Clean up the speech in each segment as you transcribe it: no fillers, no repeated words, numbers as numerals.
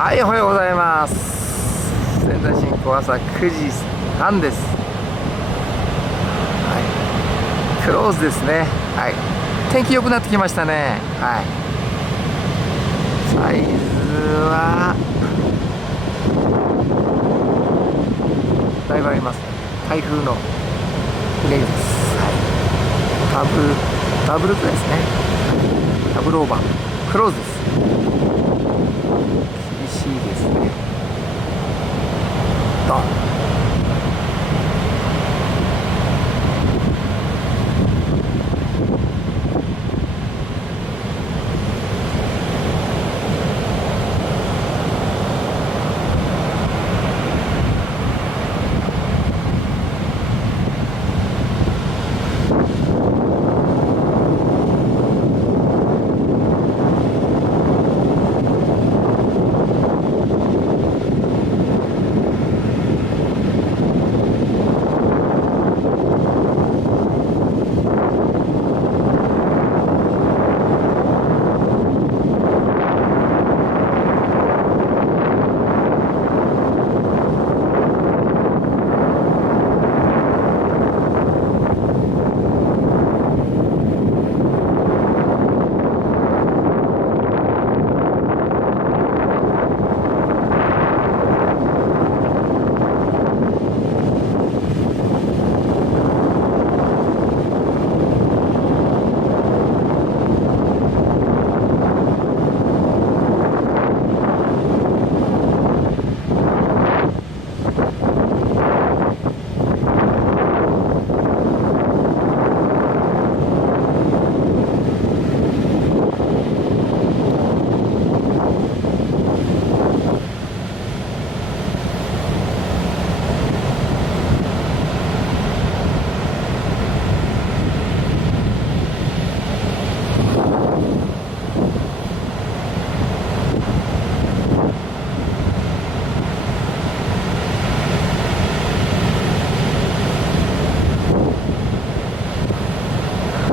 はい、おはようございます。仙台新港朝9時半です。はい、クローズですね。はい、天気良くなってきましたね。はい、サイズはだいぶありますね。台風のイメージです。はい、ダブルくらいですね。はい、ダブルオーバークローズです。厳しいですね。ドン。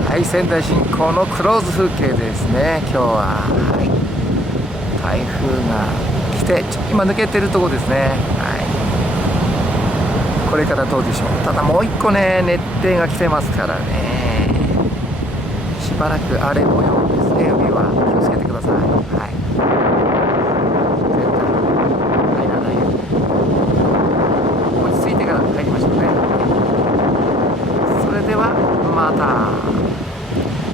はい、仙台新港のクローズ風景ですね。今日は、はい、台風が来て今抜けてるとこですね。はい、これからどうでしょう。ただもう一個ね、熱帯が来てますからね、しばらく荒れ模様ですね。海は気をつけてください。はい、絶対入らないように落ち着いてから入りましょうね。それではまた。